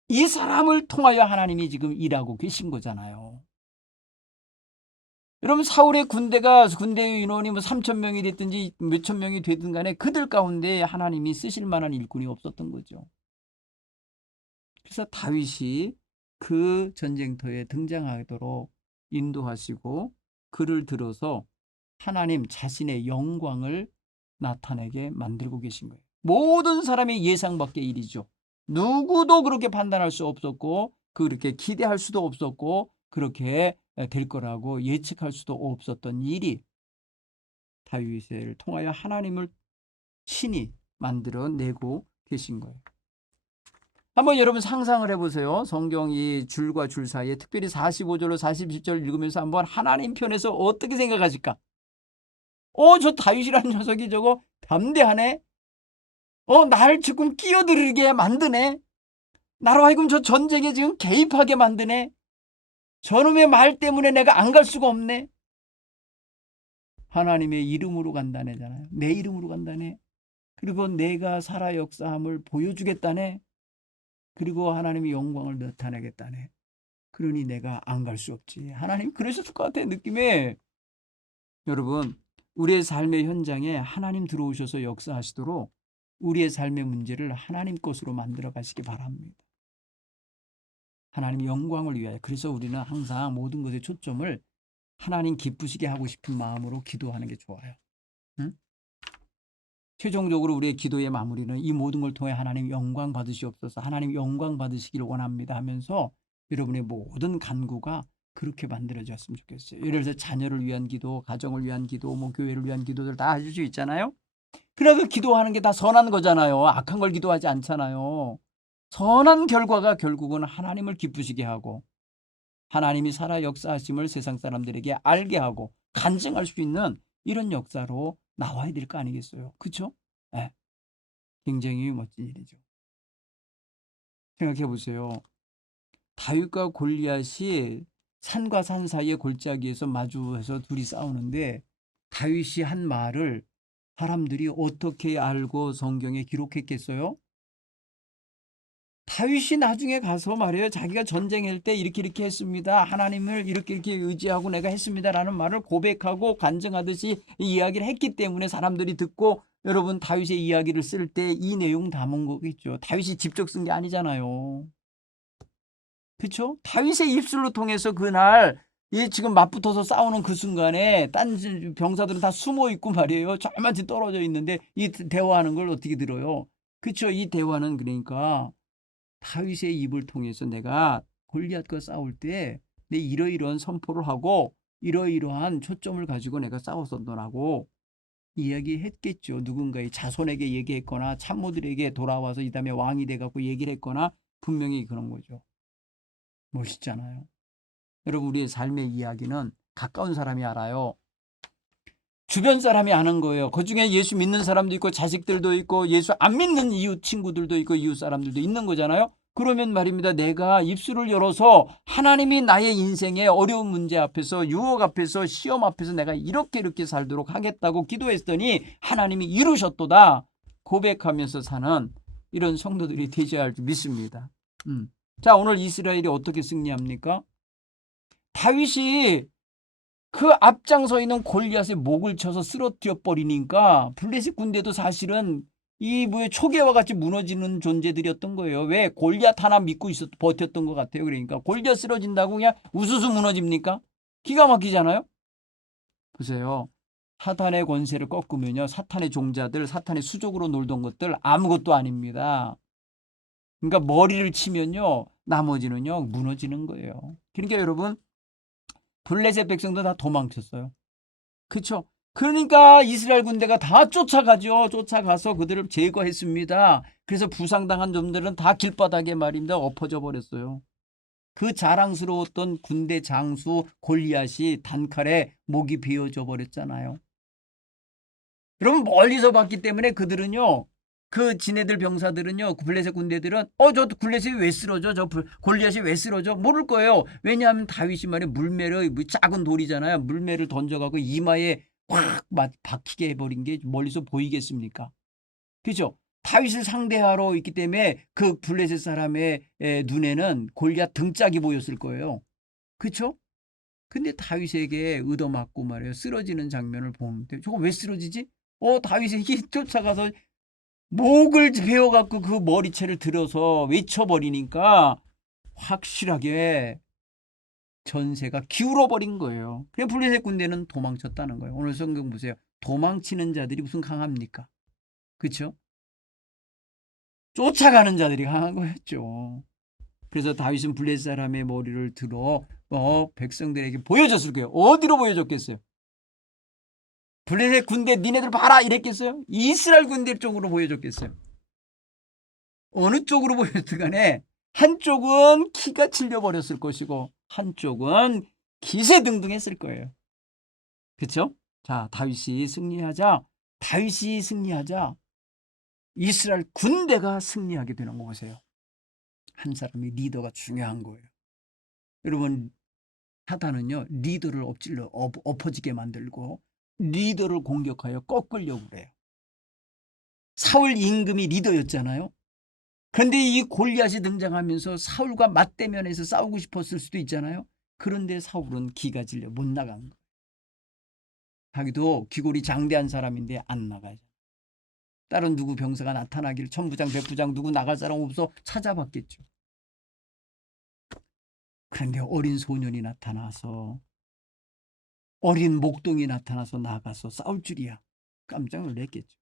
이 사람을 통하여 하나님이 지금 일하고 계신 거잖아요. 여러분, 사울의 군대의 인원이 뭐 3,000명이 됐든지 몇천 명이 되든 간에 그들 가운데 하나님이 쓰실 만한 일꾼이 없었던 거죠. 그래서 다윗이 그 전쟁터에 등장하도록 인도하시고 그를 들어서 하나님 자신의 영광을 나타내게 만들고 계신 거예요. 모든 사람의 예상 밖의 일이죠. 누구도 그렇게 판단할 수 없었고 그렇게 기대할 수도 없었고 그렇게 될 거라고 예측할 수도 없었던 일이 다윗을 통하여 하나님을 신이 만들어내고 계신 거예요. 한번 여러분 상상을 해보세요. 성경 이 줄과 줄 사이에 특별히 45절로 47절 읽으면서 한번 하나님 편에서 어떻게 생각하실까? 저 다윗이라는 녀석이 저거 담대하네? 나를 지금 끼어들게 만드네? 나로 하여금 저 전쟁에 지금 개입하게 만드네? 저놈의 말 때문에 내가 안 갈 수가 없네? 하나님의 이름으로 간다네잖아요. 내 이름으로 간다네. 그리고 내가 살아 역사함을 보여주겠다네. 그리고 하나님의 영광을 나타내겠다네. 그러니 내가 안 갈 수 없지. 하나님 그러셨을 것 같아, 느낌에. 여러분, 우리의 삶의 현장에 하나님 들어오셔서 역사하시도록 우리의 삶의 문제를 하나님 것으로 만들어 가시기 바랍니다. 하나님 영광을 위하여. 그래서 우리는 항상 모든 것에 초점을 하나님 기쁘시게 하고 싶은 마음으로 기도하는 게 좋아요. 응? 최종적으로 우리의 기도의 마무리는 이 모든 걸 통해 하나님 영광 받으시옵소서, 하나님 영광 받으시기를 원합니다 하면서 여러분의 모든 간구가 그렇게 만들어졌으면 좋겠어요. 예를 들어서 자녀를 위한 기도, 가정을 위한 기도, 뭐 교회를 위한 기도들 다 하실 수 있잖아요. 그러나 그 기도하는 게 다 선한 거잖아요. 악한 걸 기도하지 않잖아요. 선한 결과가 결국은 하나님을 기쁘시게 하고 하나님이 살아 역사하심을 세상 사람들에게 알게 하고 간증할 수 있는 이런 역사로 나와야 될 거 아니겠어요? 그렇죠? 네. 굉장히 멋진 일이죠. 생각해 보세요. 다윗과 골리앗이 산과 산 사이의 골짜기에서 마주해서 둘이 싸우는데 다윗이 한 말을 사람들이 어떻게 알고 성경에 기록했겠어요? 다윗이 나중에 가서 말이에요. 자기가 전쟁할 때 이렇게 했습니다. 하나님을 이렇게 의지하고 내가 했습니다라는 말을 고백하고 간증하듯이 이야기를 했기 때문에 사람들이 듣고 여러분 다윗의 이야기를 쓸 때 이 내용 담은 거겠죠. 다윗이 직접 쓴 게 아니잖아요. 그렇죠? 다윗의 입술로 통해서 그날 지금 맞붙어서 싸우는 그 순간에 딴 병사들은 다 숨어 있고 말이에요. 저만치 떨어져 있는데 이 대화하는 걸 어떻게 들어요? 그렇죠? 이 대화는 그러니까 다윗의 입을 통해서 내가 골리앗과 싸울 때 내 이러이러한 선포를 하고 이러이러한 초점을 가지고 내가 싸웠었더라고. 이야기했겠죠. 누군가의 자손에게 얘기했거나 참모들에게 돌아와서 이 다음에 왕이 돼갖고 얘기를 했거나 분명히 그런 거죠. 멋있잖아요. 여러분, 우리의 삶의 이야기는 가까운 사람이 알아요. 주변 사람이 아는 거예요. 그중에 예수 믿는 사람도 있고 자식들도 있고 예수 안 믿는 이웃 친구들도 있고 이웃 사람들도 있는 거잖아요. 그러면 말입니다. 내가 입술을 열어서 하나님이 나의 인생의 어려운 문제 앞에서 유혹 앞에서 시험 앞에서 내가 이렇게 살도록 하겠다고 기도했더니 하나님이 이루셨도다 고백하면서 사는 이런 성도들이 되셔야 할 줄 믿습니다. 자, 오늘 이스라엘이 어떻게 승리합니까? 다윗이 그 앞장서 있는 골리앗의 목을 쳐서 쓰러뜨려 버리니까 블레셋 군대도 사실은 이 뭐에 초계와 같이 무너지는 존재들이었던 거예요. 왜? 골리앗 하나 믿고 버텼던 것 같아요. 그러니까 골리앗 쓰러진다고 그냥 우수수 무너집니까? 기가 막히잖아요. 보세요. 사탄의 권세를 꺾으면요, 사탄의 종자들, 사탄의 수족으로 놀던 것들 아무것도 아닙니다. 그러니까 머리를 치면요, 나머지는요 무너지는 거예요. 그러니까 여러분, 블레셋 백성도 다 도망쳤어요. 그렇죠? 그러니까 이스라엘 군대가 다 쫓아가죠. 쫓아가서 그들을 제거했습니다. 그래서 부상당한 놈들은 다 길바닥에 말입니다. 엎어져 버렸어요. 그 자랑스러웠던 군대 장수 골리앗이 단칼에 목이 베어져 버렸잖아요. 여러분, 멀리서 봤기 때문에 그들은요, 그 지네들 병사들은요, 그 블레셋 군대들은 저 블레셋이 왜 쓰러져? 저 골리앗이 왜 쓰러져? 모를 거예요. 왜냐하면 다윗이 말이야 물매를, 작은 돌이잖아요. 물매를 던져가고 이마에 확 박히게 해버린 게 멀리서 보이겠습니까? 그죠? 다윗을 상대하러 있기 때문에 그 블레셋 사람의 눈에는 골리앗 등짝이 보였을 거예요. 그렇죠? 근데 다윗에게 얻어맞고 말이에요, 쓰러지는 장면을 보는데 저거 왜 쓰러지지? 다윗이 쫓아가서 목을 베어갖고 그 머리채를 들어서 외쳐버리니까 확실하게 전세가 기울어버린 거예요. 그래 블레셋 군대는 도망쳤다는 거예요. 오늘 성경 보세요. 도망치는 자들이 무슨 강합니까? 그렇죠? 쫓아가는 자들이 강한 거였죠. 그래서 다윗은 블레셋 사람의 머리를 들어 백성들에게 보여줬을 거예요. 어디로 보여줬겠어요? 블레셋 군대 니네들 봐라 이랬겠어요? 이스라엘 군대 쪽으로 보여줬겠어요? 어느 쪽으로 보였든 간에 한쪽은 키가 찔려버렸을 것이고 한쪽은 기세등등했을 거예요. 그렇죠? 자, 다윗이 승리하자 이스라엘 군대가 승리하게 되는 거 보세요. 한 사람이 리더가 중요한 거예요. 여러분, 사탄은요 리더를 엎어지게 만들고 리더를 공격하여 꺾으려고 그래요. 사울 임금이 리더였잖아요. 그런데 이 골리앗이 등장하면서 사울과 맞대면해서 싸우고 싶었을 수도 있잖아요. 그런데 사울은 기가 질려 못 나간 거예요. 자기도 귀골이 장대한 사람인데 안 나가요. 다른 누구 병사가 나타나길 천부장 백부장 누구 나갈 사람 없어 찾아봤겠죠. 그런데 어린 소년이 나타나서 어린 목동이 나타나서 나가서 싸울 줄이야. 깜짝 놀랐겠죠.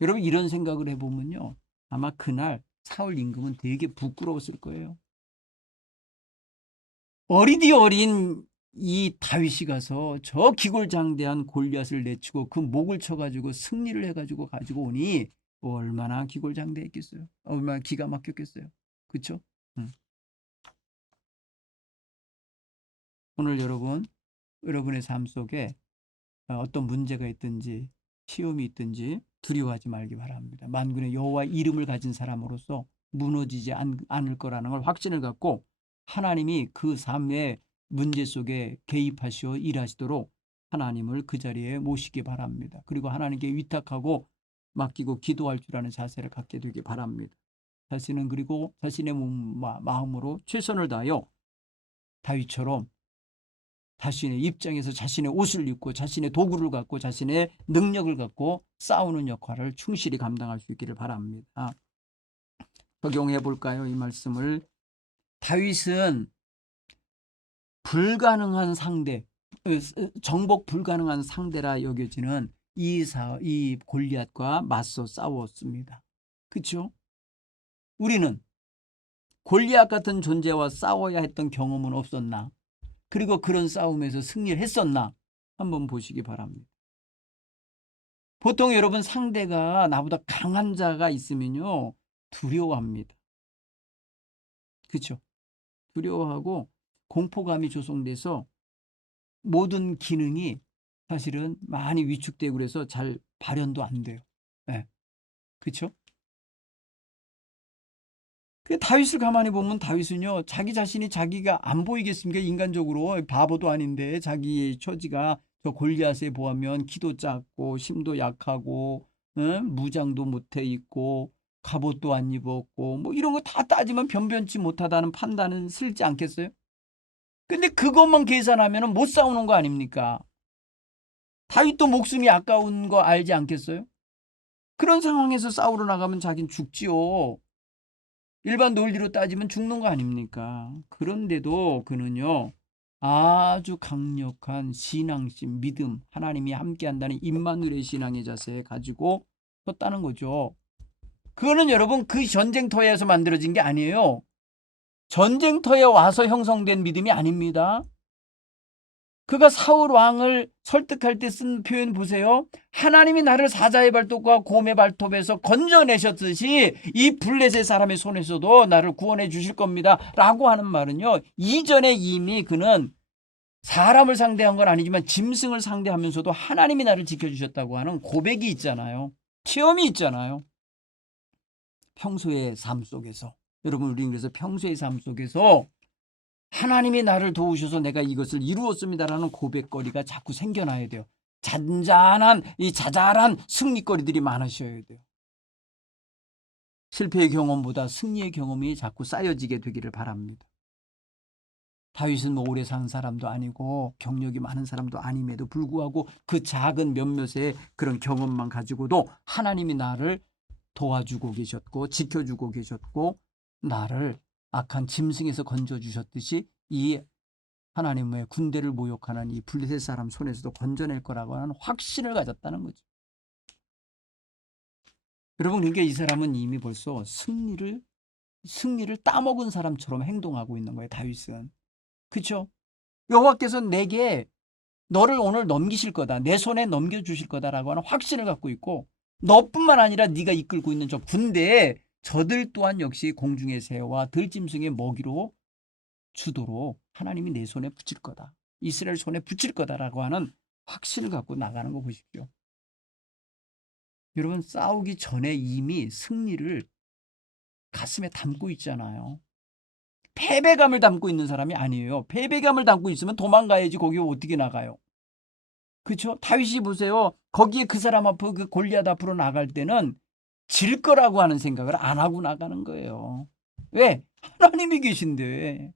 여러분, 이런 생각을 해보면요, 아마 그날 사울 임금은 되게 부끄러웠을 거예요. 어리디 어린 이 다윗이 가서 저 기골장대한 골리앗을 내치고 그 목을 쳐가지고 승리를 해가지고 가지고 오니 얼마나 기골장대했겠어요. 얼마나 기가 막혔겠어요. 그렇죠? 오늘 여러분의 삶 속에 어떤 문제가 있든지 시험이 있든지 두려워하지 말기 바랍니다. 만군의 여호와 이름을 가진 사람으로서 무너지지 않을 거라는 걸 확신을 갖고 하나님이 그 삶의 문제 속에 개입하시어 일하시도록 하나님을 그 자리에 모시기 바랍니다. 그리고 하나님께 위탁하고 맡기고 기도할 줄 아는 자세를 갖게 되기 바랍니다. 자신은 그리고 자신의 마음으로 최선을 다하여 다윗처럼 자신의 입장에서 자신의 옷을 입고 자신의 도구를 갖고 자신의 능력을 갖고 싸우는 역할을 충실히 감당할 수 있기를 바랍니다. 적용해 볼까요? 이 말씀을. 다윗은 불가능한 상대, 정복 불가능한 상대라 여겨지는 이 골리앗과 맞서 싸웠습니다. 그렇죠? 우리는 골리앗 같은 존재와 싸워야 했던 경험은 없었나? 그리고 그런 싸움에서 승리를 했었나? 한번 보시기 바랍니다. 보통 여러분 상대가 나보다 강한 자가 있으면요. 두려워합니다. 그렇죠? 두려워하고 공포감이 조성돼서 모든 기능이 사실은 많이 위축되고 그래서 잘 발현도 안 돼요. 예. 그렇죠? 그 다윗을 가만히 보면 다윗은요. 자기 자신이 자기가 안 보이겠습니까? 인간적으로 바보도 아닌데 자기의 처지가 저 골리앗에 보면 키도 작고 힘도 약하고 무장도 못해 있고 갑옷도 안 입었고 뭐 이런 거 다 따지면 변변치 못하다는 판단은 슬지 않겠어요? 근데 그것만 계산하면 못 싸우는 거 아닙니까? 다윗도 목숨이 아까운 거 알지 않겠어요? 그런 상황에서 싸우러 나가면 자긴 죽지요. 일반 논리로 따지면 죽는 거 아닙니까? 그런데도 그는요, 아주 강력한 신앙심, 믿음, 하나님이 함께한다는 임마누엘의 신앙의 자세 가지고 섰다는 거죠. 그거는 여러분 그 전쟁터에서 만들어진 게 아니에요. 전쟁터에 와서 형성된 믿음이 아닙니다. 그가 사울 왕을 설득할 때 쓴 표현 보세요. 하나님이 나를 사자의 발톱과 곰의 발톱에서 건져내셨듯이 이 블레셋 사람의 손에서도 나를 구원해 주실 겁니다. 라고 하는 말은요. 이전에 이미 그는 사람을 상대한 건 아니지만 짐승을 상대하면서도 하나님이 나를 지켜주셨다고 하는 고백이 있잖아요. 체험이 있잖아요. 평소의 삶 속에서. 여러분 우리 그래서 평소의 삶 속에서 하나님이 나를 도우셔서 내가 이것을 이루었습니다라는 고백거리가 자꾸 생겨나야 돼요. 잔잔한 이 자잘한 승리거리들이 많으셔야 돼요. 실패의 경험보다 승리의 경험이 자꾸 쌓여지게 되기를 바랍니다. 다윗은 뭐 오래 산 사람도 아니고 경력이 많은 사람도 아님에도 불구하고 그 작은 몇몇의 그런 경험만 가지고도 하나님이 나를 도와주고 계셨고 지켜주고 계셨고 나를 악한 짐승에서 건져주셨듯이 이 하나님의 군대를 모욕하는 이 블레셋 사람 손에서도 건져낼 거라고 하는 확신을 가졌다는 거죠. 여러분 그러니까 이 사람은 이미 벌써 승리를 따먹은 사람처럼 행동하고 있는 거예요. 다윗은. 그렇죠? 여호와께서 내게 너를 오늘 넘기실 거다. 내 손에 넘겨주실 거다라고 하는 확신을 갖고 있고 너뿐만 아니라 네가 이끌고 있는 저 군대에 저들 또한 역시 공중의 새와 들짐승의 먹이로 주도록 하나님이 내 손에 붙일 거다. 이스라엘 손에 붙일 거다라고 하는 확신을 갖고 나가는 거 보십시오. 여러분 싸우기 전에 이미 승리를 가슴에 담고 있잖아요. 패배감을 담고 있는 사람이 아니에요. 패배감을 담고 있으면 도망가야지 거기 어떻게 나가요. 그렇죠? 다윗이 보세요. 거기에 그 사람 앞으로 그 골리앗 앞으로 나갈 때는 질 거라고 하는 생각을 안 하고 나가는 거예요. 왜? 하나님이 계신데.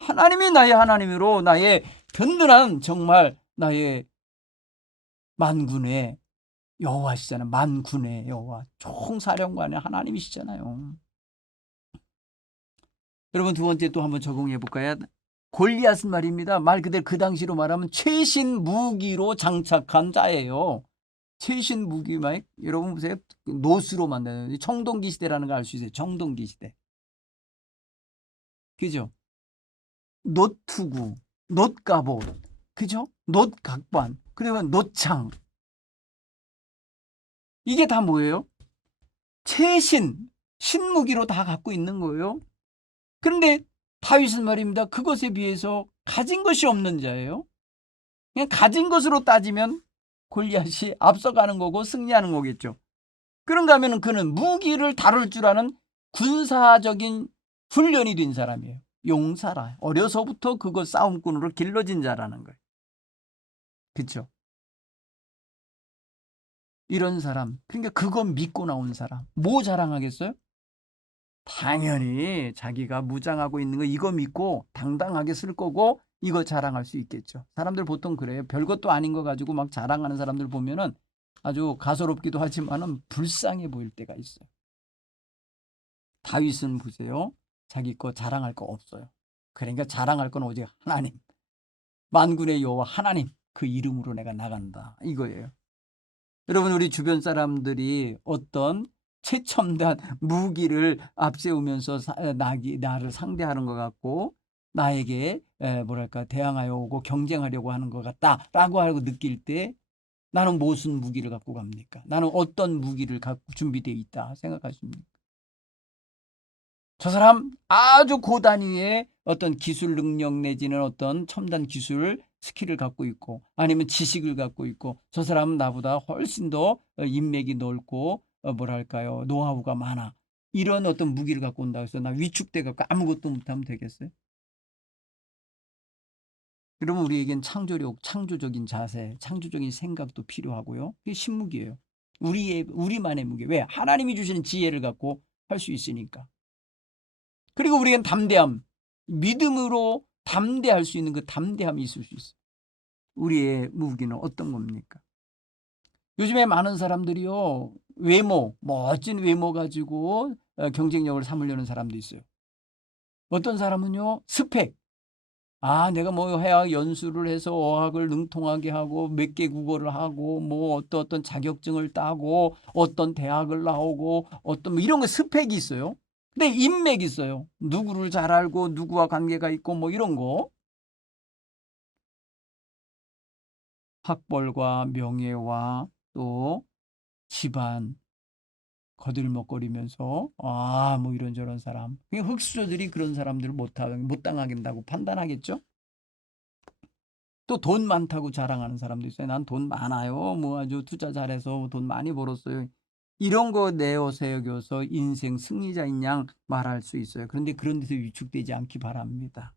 하나님이 나의 하나님으로 나의 든든한 정말 나의 만군의 여호와시잖아요. 만군의 여호와. 총사령관의 하나님이시잖아요. 여러분 두 번째 또 한번 적용해 볼까요? 골리앗은 말입니다. 말 그대로 그 당시로 말하면 최신 무기로 장착한 자예요. 최신 무기만 여러분 보세요. 노수로 만드는 청동기 시대라는 걸 알 수 있어요. 청동기 시대. 그죠? 노투구, 노갑옷, 그죠? 노각관, 그리고 노창. 이게 다 뭐예요? 최신, 신무기로 다 갖고 있는 거예요. 그런데 다윗은 말입니다. 그것에 비해서 가진 것이 없는 자예요. 그냥 가진 것으로 따지면 골리앗이 앞서가는 거고 승리하는 거겠죠. 그런가 하면 그는 무기를 다룰 줄 아는 군사적인 훈련이 된 사람이에요. 용사라. 어려서부터 그거 싸움꾼으로 길러진 자라는 거예요. 그렇죠? 이런 사람. 그러니까 그거 믿고 나온 사람. 뭐 자랑하겠어요? 당연히 자기가 무장하고 있는 거 이거 믿고 당당하게 쓸 거고 이거 자랑할 수 있겠죠. 사람들 보통 그래요. 별것도 아닌 거 가지고 막 자랑하는 사람들 보면은 아주 가소롭기도 하지만은 불쌍해 보일 때가 있어요. 다윗은 보세요. 자기 거 자랑할 거 없어요. 그러니까 자랑할 건 오직 하나님. 만군의 여호와 하나님. 그 이름으로 내가 나간다. 이거예요. 여러분 우리 주변 사람들이 어떤 최첨단 무기를 앞세우면서 나를 상대하는 것 같고 나에게 뭐랄까 대항하여 오고 경쟁하려고 하는 것 같다라고 하고 느낄 때 나는 무슨 무기를 갖고 갑니까? 나는 어떤 무기를 갖고 준비되어 있다 생각하십니까? 저 사람 아주 고단위의 어떤 기술 능력 내지는 어떤 첨단 기술 스킬을 갖고 있고 아니면 지식을 갖고 있고 저 사람은 나보다 훨씬 더 인맥이 넓고 뭐랄까요 노하우가 많아. 이런 어떤 무기를 갖고 온다고 해서 나 위축돼 갖고 아무것도 못하면 되겠어요? 그러면 우리에겐 창조력, 창조적인 자세, 창조적인 생각도 필요하고요. 그게 신무기예요. 우리만의 무기. 왜? 하나님이 주시는 지혜를 갖고 할 수 있으니까. 그리고 우리에겐 담대함, 믿음으로 담대할 수 있는 그 담대함이 있을 수 있어요. 우리의 무기는 어떤 겁니까? 요즘에 많은 사람들이요, 외모, 멋진 외모 가지고 경쟁력을 삼으려는 사람도 있어요. 어떤 사람은요, 스펙. 내가 뭐 해학 연수를 해서 어학을 능통하게 하고 몇 개 국어를 하고 뭐 어떤 자격증을 따고 어떤 대학을 나오고 어떤 뭐 이런 거 스펙이 있어요. 근데 인맥이 있어요. 누구를 잘 알고 누구와 관계가 있고 뭐 이런 거. 학벌과 명예와 또 집안 거들먹거리면서 뭐 이런저런 사람. 흑수저들이 그런 사람들을 못 당하겠다고 판단하겠죠. 또 돈 많다고 자랑하는 사람도 있어요. 난 돈 많아요. 뭐 아주 투자 잘해서 돈 많이 벌었어요. 이런 거 내어세워서 인생 승리자인 양 말할 수 있어요. 그런데 그런 데서 위축되지 않기 바랍니다.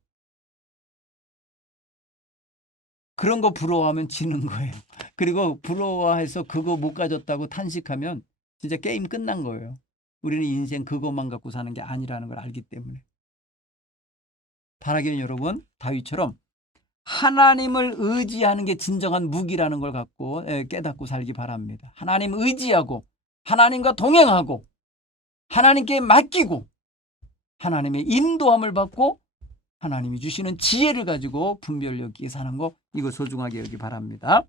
그런 거 부러워하면 지는 거예요. 그리고 부러워해서 그거 못 가졌다고 탄식하면 진짜 게임 끝난 거예요. 우리는 인생 그것만 갖고 사는 게 아니라는 걸 알기 때문에. 바라기는 여러분, 다윗처럼 하나님을 의지하는 게 진정한 무기라는 걸 갖고 깨닫고 살기 바랍니다. 하나님 의지하고 하나님과 동행하고 하나님께 맡기고 하나님의 인도함을 받고 하나님이 주시는 지혜를 가지고 분별력 있게 사는 거, 이거 소중하게 여기 바랍니다.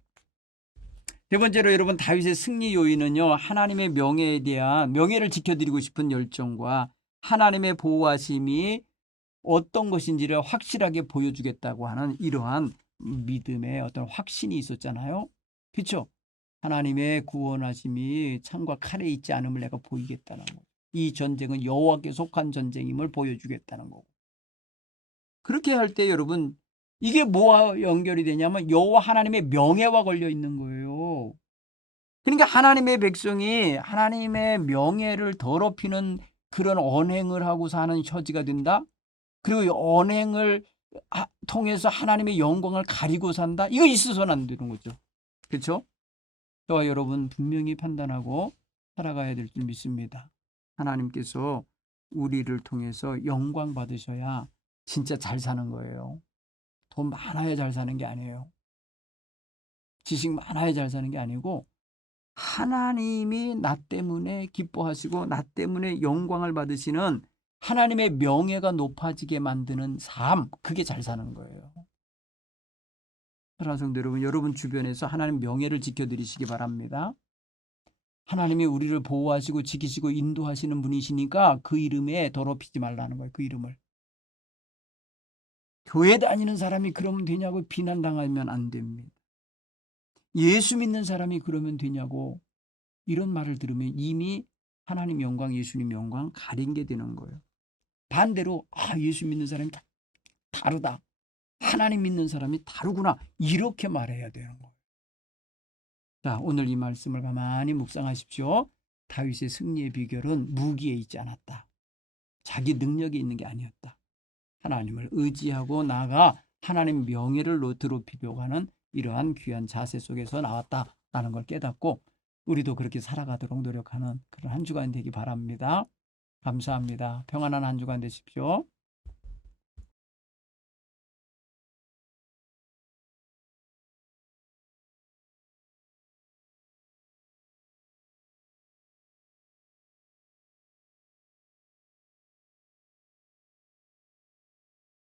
세 번째로 여러분, 다윗의 승리 요인은요, 하나님의 명예에 대한 명예를 지켜드리고 싶은 열정과 하나님의 보호하심이 어떤 것인지를 확실하게 보여주겠다고 하는 이러한 믿음의 어떤 확신이 있었잖아요. 그렇죠? 하나님의 구원하심이 창과 칼에 있지 않음을 내가 보이겠다는 거예요. 이 전쟁은 여호와께 속한 전쟁임을 보여주겠다는 거고. 그렇게 할 때 여러분, 이게 뭐와 연결이 되냐면 여호와 하나님의 명예와 걸려 있는 거예요. 그러니까 하나님의 백성이 하나님의 명예를 더럽히는 그런 언행을 하고 사는 처지가 된다. 그리고 언행을 통해서 하나님의 영광을 가리고 산다. 이거 있어서는 안 되는 거죠. 그렇죠? 저와 여러분 분명히 판단하고 살아가야 될 줄 믿습니다. 하나님께서 우리를 통해서 영광 받으셔야 진짜 잘 사는 거예요. 돈 많아야 잘 사는 게 아니에요. 지식 많아야 잘 사는 게 아니고 하나님이 나 때문에 기뻐하시고 나 때문에 영광을 받으시는 하나님의 명예가 높아지게 만드는 삶, 그게 잘 사는 거예요. 사랑하는 성도 여러분, 여러분 주변에서 하나님 명예를 지켜드리시기 바랍니다. 하나님이 우리를 보호하시고 지키시고 인도하시는 분이시니까 그 이름에 더럽히지 말라는 거예요. 그 이름을. 교회 다니는 사람이 그러면 되냐고 비난당하면 안 됩니다. 예수 믿는 사람이 그러면 되냐고 이런 말을 들으면 이미 하나님 영광, 예수님 영광 가린 게 되는 거예요. 반대로 예수 믿는 사람이 다르다. 하나님 믿는 사람이 다르구나. 이렇게 말해야 되는 거예요. 자, 오늘 이 말씀을 가만히 묵상하십시오. 다윗의 승리의 비결은 무기에 있지 않았다. 자기 능력이 있는 게 아니었다. 하나님을 의지하고 나아가 하나님 명예를 드높이려고 하는 이러한 귀한 자세 속에서 나왔다라는 걸 깨닫고 우리도 그렇게 살아가도록 노력하는 그런 한 주간 되기 바랍니다. 감사합니다. 평안한 한 주간 되십시오.